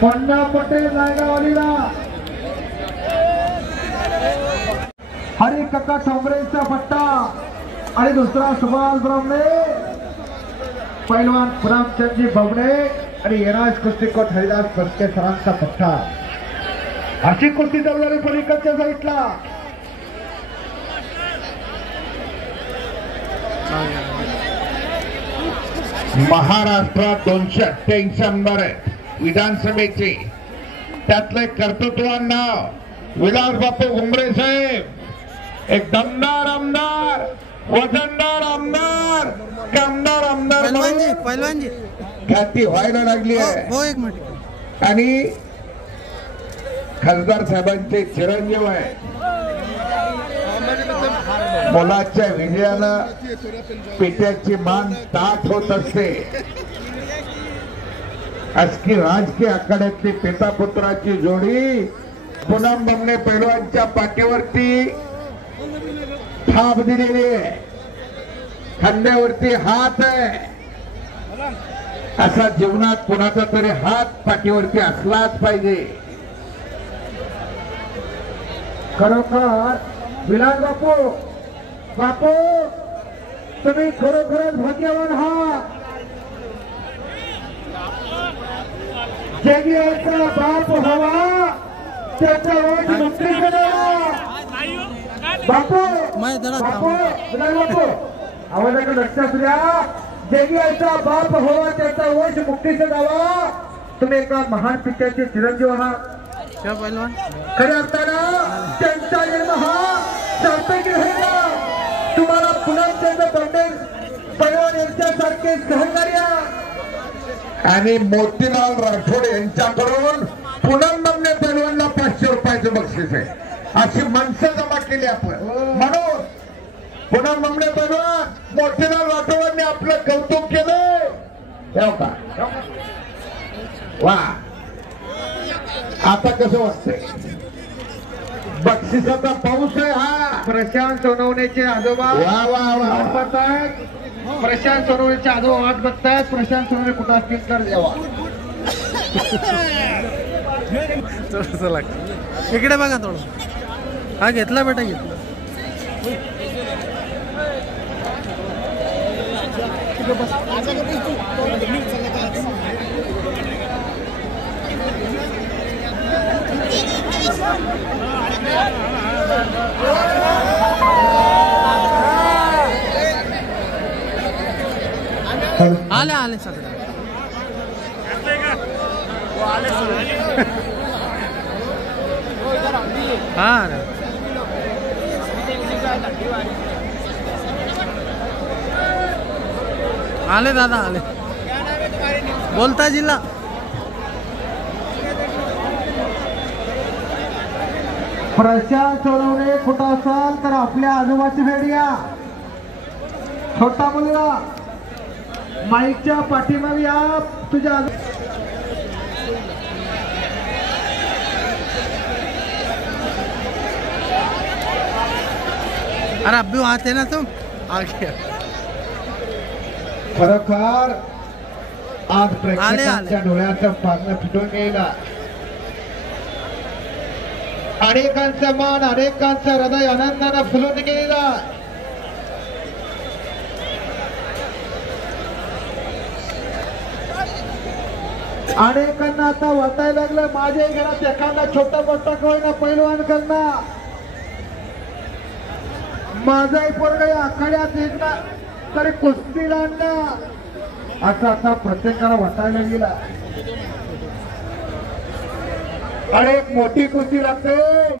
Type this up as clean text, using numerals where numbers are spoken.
पन्ना पटेल नायगावलीला हरी काका ठोंबरेचा पट्टा आणि दुसरा सुभाष ब्राह्मणे पैलवान रामचंद्रजी भवणे आणि येणास कुस्तीकोट हरिदास फडके सरांचा पट्टा। अशी कुस्ती चालणारी पलीकडच्या साईडला महाराष्ट्रात 288 नंबर विधानसभेचे त्यातले कर्तृत्वान नाव विलास बापू घुमरे साहेब, एक दमदार आमदार, वजनदार आमदार, कामदार आमदार पहिलवानजी ख्याती व्हायला लागली आहे। हो एक मिनिट। आणि खासदार साहेबांचे चिरंजीव आहे। मुलाच्या विजयानं पेट्याची मान ताठ होत असते। आजकी राजकीय आखाड्यातली पितापुत्राची जोडी पूनम बमणे पैलवानच्या पाठीवरती थाप दिलेली आहे, खांद्यावरती हात आहे। असा जीवनात कुणाचा तरी हात पाठीवरती असलाच पाहिजे। खरोखर विलास बापू तुम्ही खरोखरच भाग्यवान आहात। जगियाचा बाप हवा त्याचा ओठ मुक्तीचा द्यावा। बापू विलास बापू आवाजाकडे लक्षात द्या। जगियाचा बाप हवा त्याचा ओठ मुक्तीचा द्यावा। तुम्ही एका महान पित्याचे चिरंजीव आहात। खऱ्या अर्थानं त्यांचा जन्म हा सार्थकी राहिला। तुम्हाला पूनमचंद्र पटेल पैलवान यांच्यासारखे सहकार्य आणि मोतीलाल राठोड यांच्याकडून पूनम बमणे पैलवानला 500 रुपयाचं बक्षीस आहे। अशी माणसं जमा केली आपण, म्हणून पूनम बमणे पैलवान मोतीलाल राठोडांनी आपलं कौतुक केलं। का वा, आता कसं वाटतंय? बक्षिसाचा पाऊस आहे हा। प्रशांत सोनवणेचे आजोबा वा वा वा प्रशांत सोनवणेचे आजोबा वाट बघतायत। प्रशांत सोनवणे कुठं असतील तर जेवा इकडे बघा थोडं। हा घेतला बेटा, घेतला। आले सगळे हा आले दादा आले। बोलता जिल्हा प्रशांत सोनवणे कुठं असाल तर आपल्या आजोबाची भेट घ्या। छोटा मुलगा माईकच्या पाठीमागे या। तुझ्या अरे अभी आते ना तुम आगे। खरोखर आज प्रेक्षकांच्या डोळ्याचं पारणं फिटून गेला। अनेकांचं मन, अनेकांचं हृदय आनंदानं फुलून गेला। अनेकांना आता वाटायला लागलं माझ्या घरात एखादा छोटा मोठा होईना पैलवान करणार, माझाही पोरगा या आखाड्यात एकदा तरी कुस्तीला आणणार, असं आता प्रत्येकाला वाटायला गेला। अनेक मोठी कुस्ती लागते।